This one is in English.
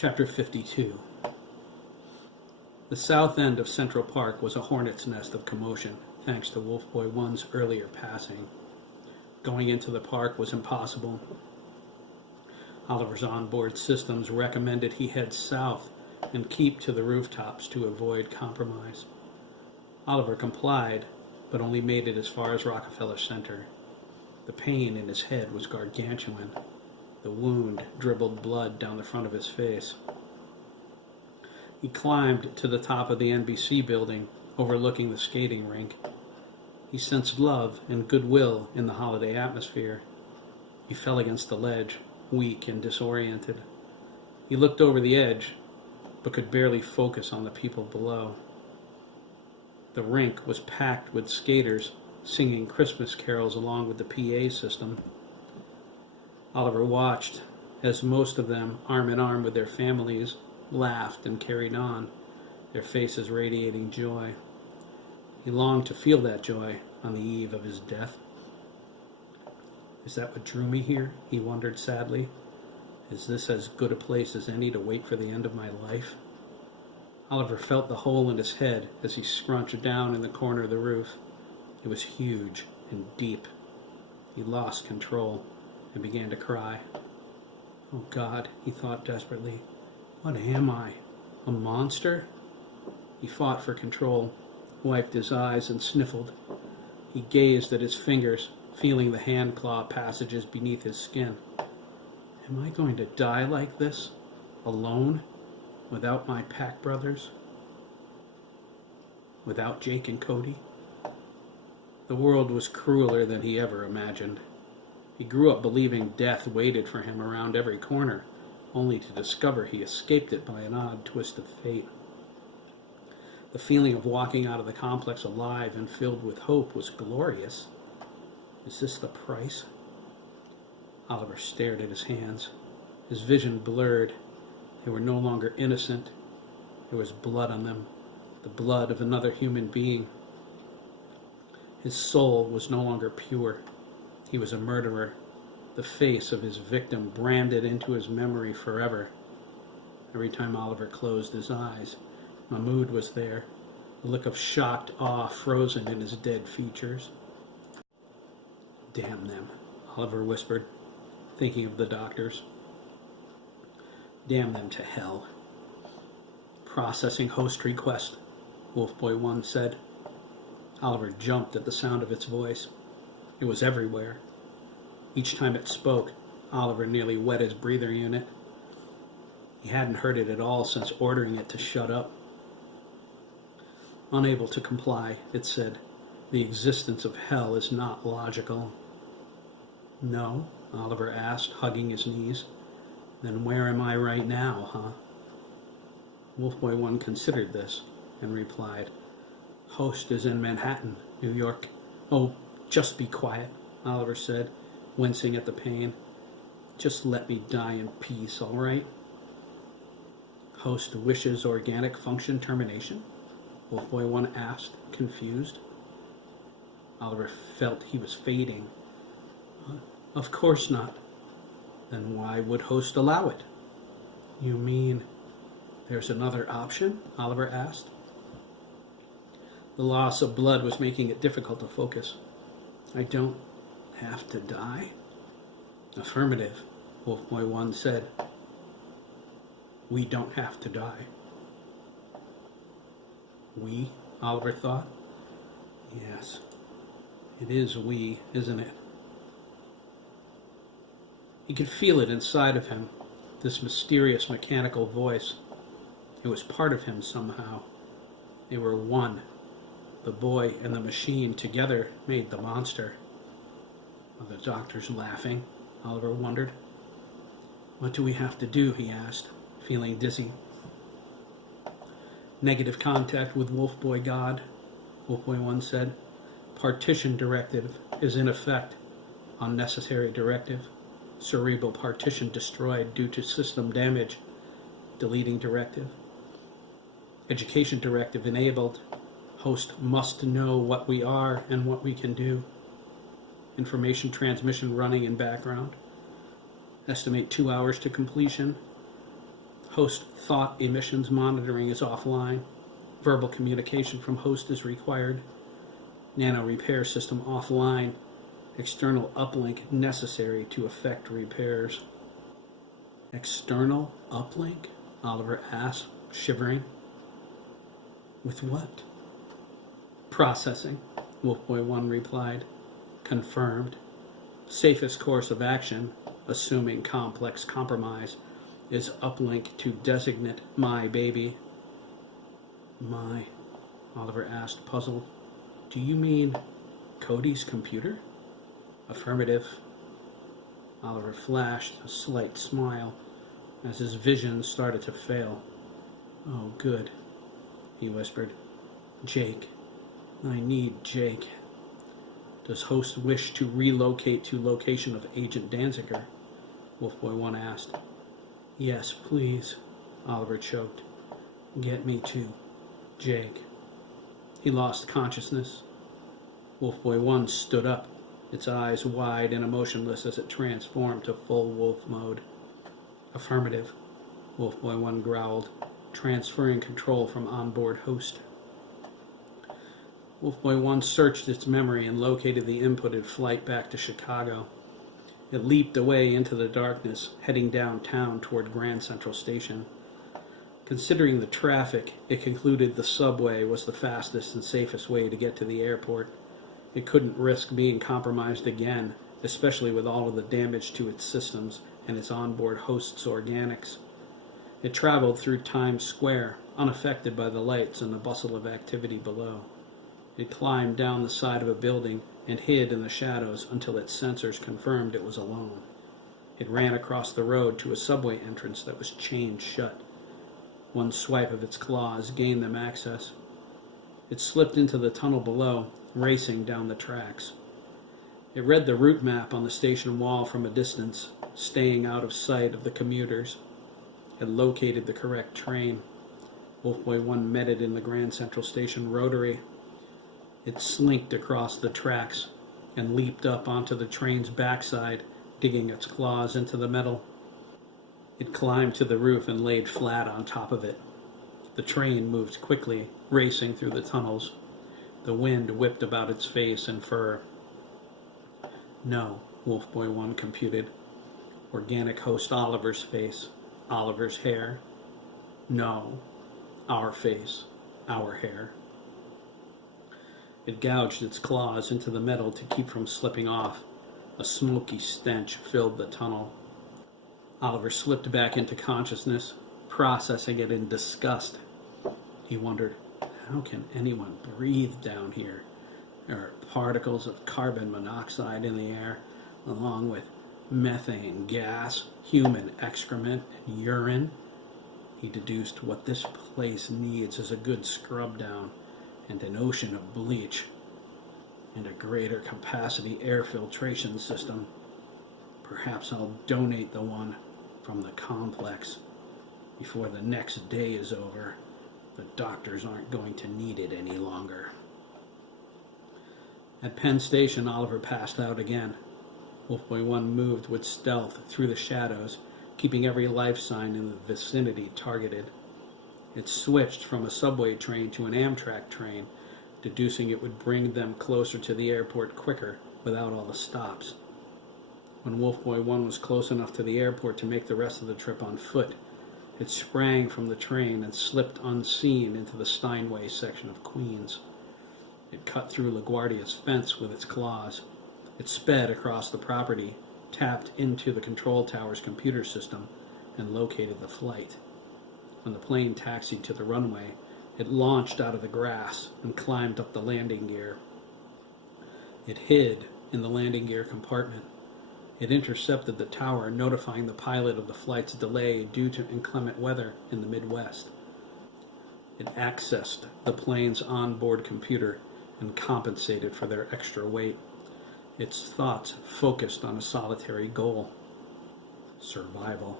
Chapter 52. The south end of Central Park was a hornet's nest of commotion, thanks to Wolf Boy 1's earlier passing. Going into the park was impossible. Oliver's onboard systems recommended he head south and keep to the rooftops to avoid compromise. Oliver complied, but only made it as far as Rockefeller Center. The pain in his head was gargantuan. The wound dribbled blood down the front of his face. He climbed to the top of the NBC building, overlooking the skating rink. He sensed love and goodwill in the holiday atmosphere. He fell against the ledge, weak and disoriented. He looked over the edge, but could barely focus on the people below. The rink was packed with skaters singing Christmas carols along with the PA system. Oliver watched as most of them, arm in arm with their families, laughed and carried on, their faces radiating joy. He longed to feel that joy on the eve of his death. Is that what drew me here? He wondered sadly. Is this as good a place as any to wait for the end of my life? Oliver felt the hole in his head as he scrunched down in the corner of the roof. It was huge and deep. He lost control and began to cry. Oh God, he thought desperately. What am I? A monster? He fought for control, wiped his eyes and sniffled. He gazed at his fingers, feeling the hand claw passages beneath his skin. Am I going to die like this? Alone? Without my pack brothers? Without Jake and Cody? The world was crueler than he ever imagined. He grew up believing death waited for him around every corner, only to discover he escaped it by an odd twist of fate. The feeling of walking out of the complex alive and filled with hope was glorious. Is this the price? Oliver stared at his hands. His vision blurred. They were no longer innocent. There was blood on them, the blood of another human being. His soul was no longer pure. He was a murderer, the face of his victim branded into his memory forever. Every time Oliver closed his eyes, Mahmoud was there, a look of shocked awe frozen in his dead features. Damn them, Oliver whispered, thinking of the doctors. Damn them to hell. Processing host request, Wolf Boy 1 said. Oliver jumped at the sound of its voice. It was everywhere. Each time it spoke, Oliver nearly wet his breather unit. He hadn't heard it at all since ordering it to shut up. Unable to comply, it said, the existence of hell is not logical. No, Oliver asked, hugging his knees. Then where am I right now, huh? Wolf Boy 1 considered this and replied, Host is in Manhattan, New York. Oh, just be quiet, Oliver said, wincing at the pain. Just let me die in peace, all right? Host wishes organic function termination? Wolf Boy 1 asked, confused. Oliver felt he was fading. Of course not. Then why would Host allow it? You mean there's another option? Oliver asked. The loss of blood was making it difficult to focus. I don't have to die? Affirmative, Wolf Boy 1 said. We don't have to die. We? Oliver thought. Yes, it is we, isn't it? He could feel it inside of him, this mysterious mechanical voice. It was part of him somehow. They were one. The boy and the machine together made the monster. Were the doctors laughing? Oliver wondered. What do we have to do? He asked, feeling dizzy. Negative contact with Wolf Boy God, Wolf Boy 1 said. Partition directive is in effect. Unnecessary directive. Cerebral partition destroyed due to system damage. Deleting directive. Education directive enabled. Host must know what we are and what we can do. Information transmission running in background. Estimate 2 hours to completion. Host thought emissions monitoring is offline. Verbal communication from host is required. Nano repair system offline. External uplink necessary to effect repairs. External uplink? Oliver asked, shivering. With what? Processing, Wolfboy 1 replied. Confirmed. Safest course of action, assuming complex compromise, is uplink to designate my baby. My? Oliver asked, puzzled. Do you mean Cody's computer? Affirmative. Oliver flashed a slight smile as his vision started to fail. Oh, good, he whispered. Jake. I need Jake. Does host wish to relocate to location of Agent Danziger? Wolfboy 1 asked. Yes, please, Oliver choked. Get me to Jake. He lost consciousness. Wolfboy 1 stood up, its eyes wide and emotionless as it transformed to full wolf mode. Affirmative, Wolfboy 1 growled, transferring control from onboard host. Wolfboy 1 searched its memory and located the inputted flight back to Chicago. It leaped away into the darkness, heading downtown toward Grand Central Station. Considering the traffic, it concluded the subway was the fastest and safest way to get to the airport. It couldn't risk being compromised again, especially with all of the damage to its systems and its onboard host's organics. It traveled through Times Square, unaffected by the lights and the bustle of activity below. It climbed down the side of a building and hid in the shadows until its sensors confirmed it was alone. It ran across the road to a subway entrance that was chained shut. One swipe of its claws gained them access. It slipped into the tunnel below, racing down the tracks. It read the route map on the station wall from a distance, staying out of sight of the commuters. It located the correct train. Wolfboy 1 met it in the Grand Central Station rotary. It slinked across the tracks and leaped up onto the train's backside, digging its claws into the metal. It climbed to the roof and laid flat on top of it. The train moved quickly, racing through the tunnels. The wind whipped about its face and fur. No, Wolfboy 1 computed. Organic host Oliver's face, Oliver's hair. No, our face, our hair. It gouged its claws into the metal to keep from slipping off. A smoky stench filled the tunnel. Oliver slipped back into consciousness, processing it in disgust. He wondered, how can anyone breathe down here? There are particles of carbon monoxide in the air, along with methane gas, human excrement, and urine. He deduced what this place needs is a good scrub down, and an ocean of bleach, and a greater capacity air filtration system. Perhaps I'll donate the one from the complex before the next day is over. The doctors aren't going to need it any longer. At Penn Station, Oliver passed out again. Wolfboy 1 moved with stealth through the shadows, keeping every life sign in the vicinity targeted. It switched from a subway train to an Amtrak train, deducing it would bring them closer to the airport quicker without all the stops. When Wolfboy 1 was close enough to the airport to make the rest of the trip on foot, it sprang from the train and slipped unseen into the Steinway section of Queens. It cut through LaGuardia's fence with its claws. It sped across the property, tapped into the control tower's computer system, and located the flight. When the plane taxied to the runway, it launched out of the grass and climbed up the landing gear. It hid in the landing gear compartment. It intercepted the tower, notifying the pilot of the flight's delay due to inclement weather in the Midwest. It accessed the plane's onboard computer and compensated for their extra weight. Its thoughts focused on a solitary goal: survival.